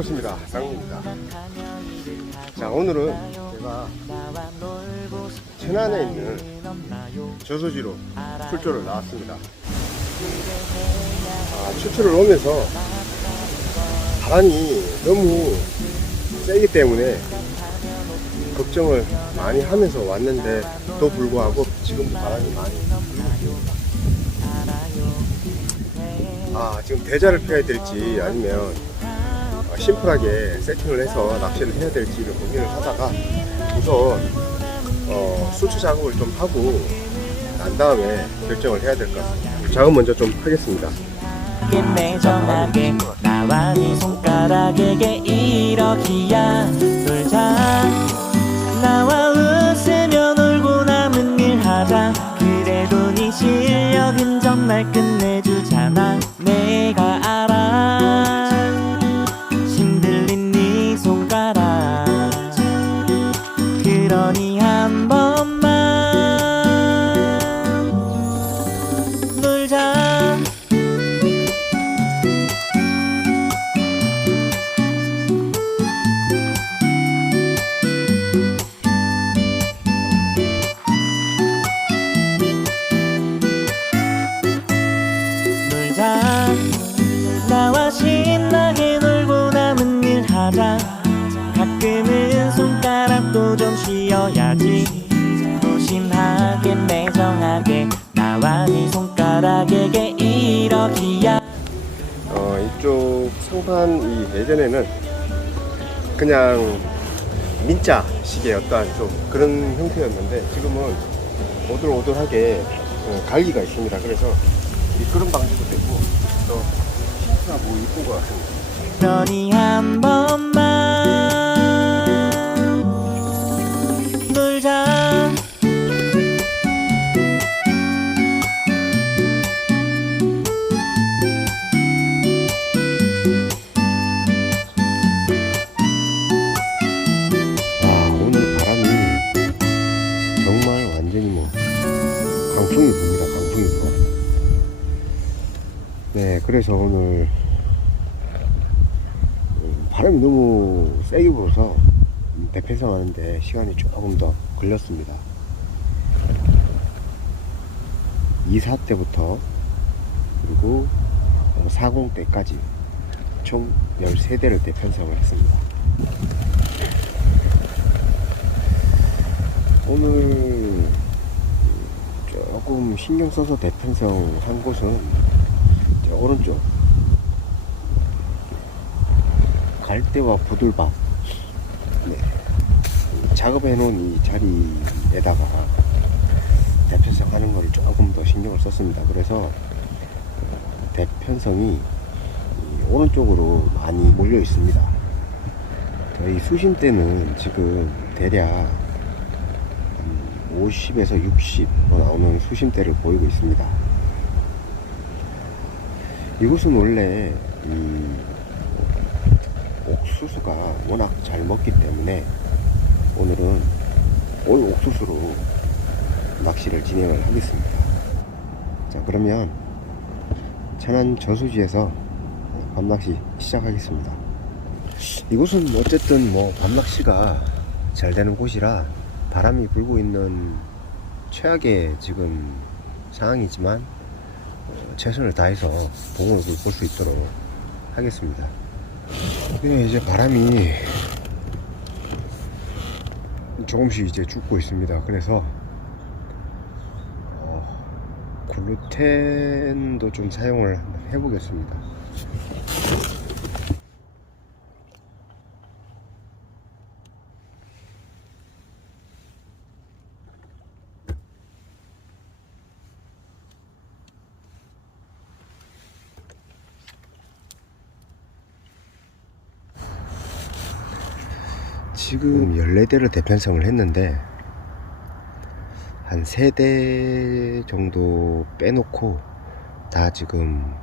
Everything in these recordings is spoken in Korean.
반갑습니다. 쌍입니다. 자, 오늘은 제가 천안에 있는 저수지로 출조를 나왔습니다. 출조를 오면서 바람이 너무 세기 때문에 걱정을 많이 하면서 왔는데도 불구하고 지금도 바람이 많이 불고 있습니다. 지금 대자를 펴야 될지 아니면 심플하게 세팅을 해서 낚시를 해야 될지를 고민을 하다가 우선 수초 작업을 좀 하고 난 다음에 결정을 해야 될 것 같습니다. 작업 먼저 좀 하겠습니다. 매정하게 나와 네 손가락에게 이러기야 놀자 나와 웃으며 놀고 남은 일 하자 그래도 네 실력은 정말 끝내주잖아 내가 알아 신들린 네 손가락 그러니 한 번만 놀자 나와 신나게 놀고 남은 일 하자 가끔은 손가락도 좀 쉬어야지 소심하게 매정하게 나와 네 손가락에게 이러기야 이쪽 상판 예전에는 그냥 민자식의 어떠한 좀 그런 형태였는데 지금은 오돌오돌하게 갈기가 있습니다. 그래서 미끄럼 방지도 되고 또 신사하고 이쁜 것 같습니다. 그러니 한 번만 놀자 오늘 바람이 정말 완전히 강풍이 붑니다. 강풍이 불어. 네, 그래서 오늘 바람이 너무 세게 불어서 대편성 하는데 시간이 조금 더 걸렸습니다. 2사 때부터 그리고 40 때까지 총 13대를 대편성을 했습니다. 오늘 조금 신경 써서 대편성 한 곳은 오른쪽 갈대와 부들밥 작업해 놓은 이 자리에다가 대편성 하는 걸 조금 더 신경을 썼습니다. 그래서 대편성이 오른쪽으로 많이 몰려 있습니다. 저희 수심대는 지금 대략 50에서 60 나오는 수심대를 보이고 있습니다. 이곳은 원래 옥수수가 워낙 잘 먹기 때문에 오늘은 올 옥수수로 낚시를 진행을 하겠습니다. 자, 그러면 천안 저수지에서 밤낚시 시작하겠습니다. 이곳은 어쨌든 밤낚시가 잘 되는 곳이라 바람이 불고 있는 최악의 지금 상황이지만 최선을 다해서 봉우를 볼 수 있도록 하겠습니다. 네, 이제 바람이 조금씩 이제 죽고 있습니다. 그래서 글루텐도 좀 사용을 한번 해보겠습니다. 지금 14대를 대편성을 했는데 한 3대 정도 빼놓고 다 지금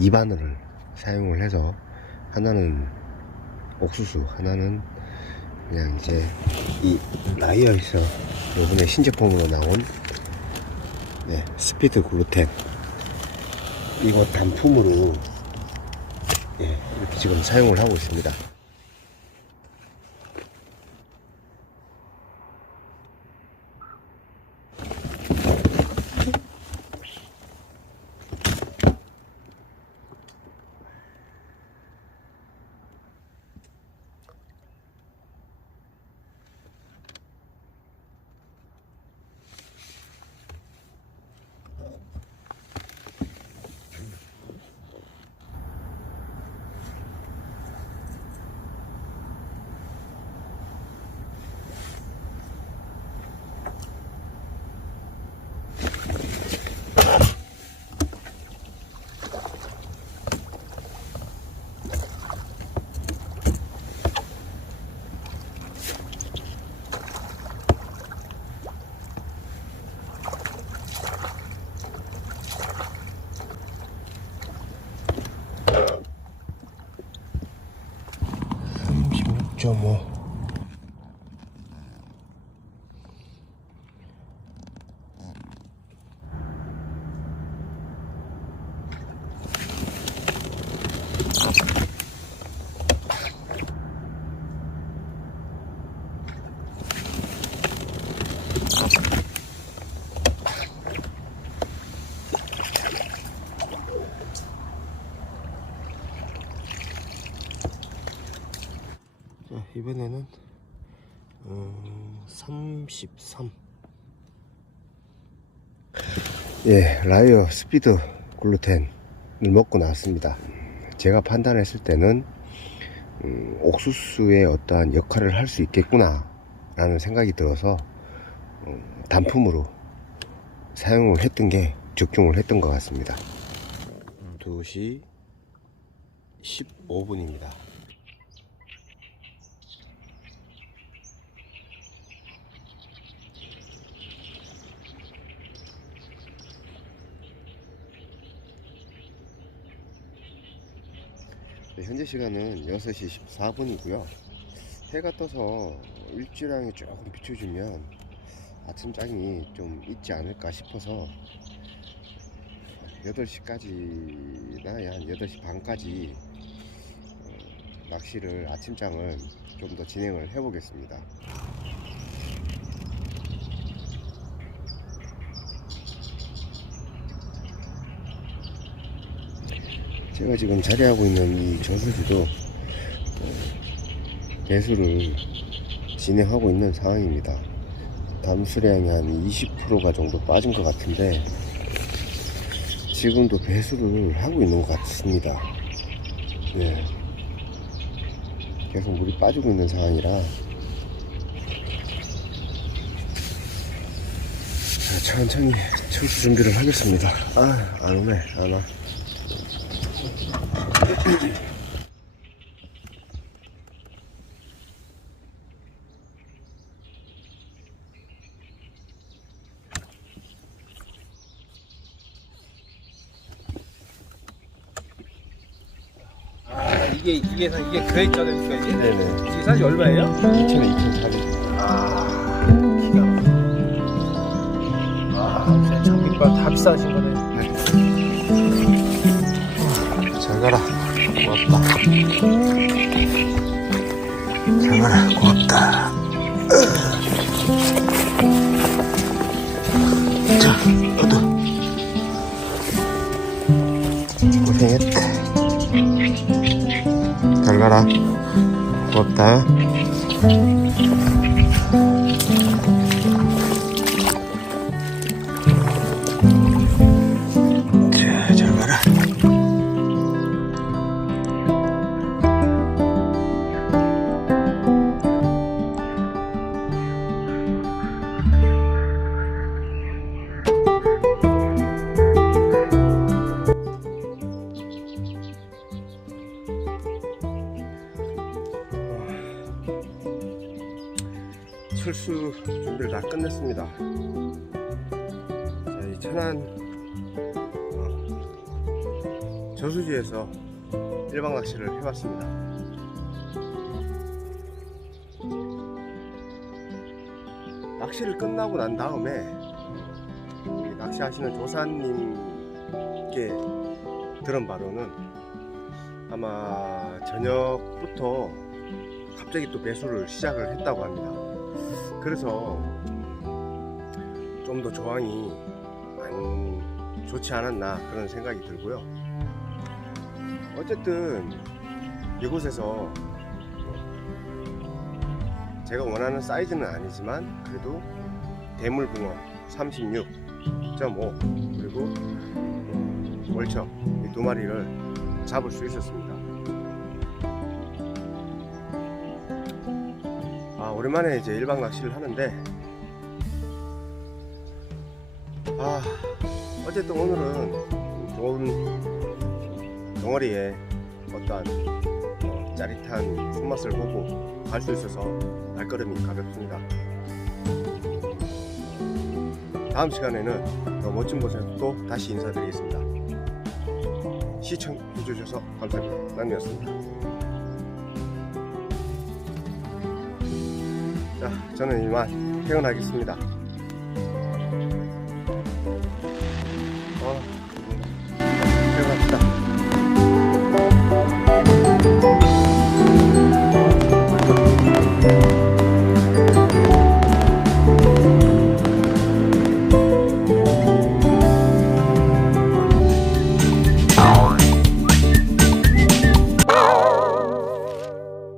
2바늘을 사용을 해서 하나는 옥수수, 하나는 그냥 이제 이 라이어에서 이번에 신제품으로 나온 스피드 글루텐 이거 단품으로 예, 이렇게 지금 사용을 하고 있습니다. 뭐 자, 이번에는 33. 예, 라이어 스피드 글루텐을 먹고 나왔습니다. 제가 판단했을 때는 옥수수의 어떠한 역할을 할 수 있겠구나 라는 생각이 들어서 단품으로 사용을 했던 게 적중을 했던 것 같습니다. 2시 15분입니다. 현재 시간은 6시 14분이고요. 해가 떠서 일주량이 조금 비춰주면 아침장이 좀 있지 않을까 싶어서 8시까지나 한 8시 반까지 낚시를, 아침장을 좀 더 진행을 해 보겠습니다. 제가 지금 자리하고 있는 이 저수지도 배수를 진행하고 있는 상황입니다. 담수량이 한 20%가 정도 빠진 것 같은데 지금도 배수를 하고 있는 것 같습니다. 네. 계속 물이 빠지고 있는 상황이라 자, 천천히 철수 준비를 하겠습니다. 안 오네, 안 와. 이게 그레이자는 거지? 네네. 이게 사이즈 얼마예요? 2,000에 2,400. 기가 막히네. 장비가 다 비싸신 거네. 잘 가라. 고맙다. 잘 가라. 고맙다. 자, 너도 고생했다. 잘 가라. 고맙다. 자, 잘 가라. 철수 준비를 다 끝냈습니다. 자, 이 천안 저수지에서 1박 낚시를 해봤습니다. 낚시를 끝나고 난 다음에 낚시하시는 조사님께 들은 바로는 아마 저녁부터 갑자기 또 배수를 시작을 했다고 합니다. 그래서 좀 더 조항이 안 좋지 않았나 그런 생각이 들고요. 어쨌든 이곳에서 제가 원하는 사이즈는 아니지만 그래도 대물붕어 36.5 그리고 월척 이 두 마리를 잡을 수 있었습니다. 오랜만에 이제 일박 낚시를 하는데 어쨌든 오늘은 좋은 덩어리에 어떠한 짜릿한 손맛을 보고 갈 수 있어서 발걸음이 가볍습니다. 다음 시간에는 더 멋진 곳에서 또 다시 인사드리겠습니다. 시청해주셔서 감사합니다. 남이었습니다. 자, 저는 이만 퇴근하겠습니다.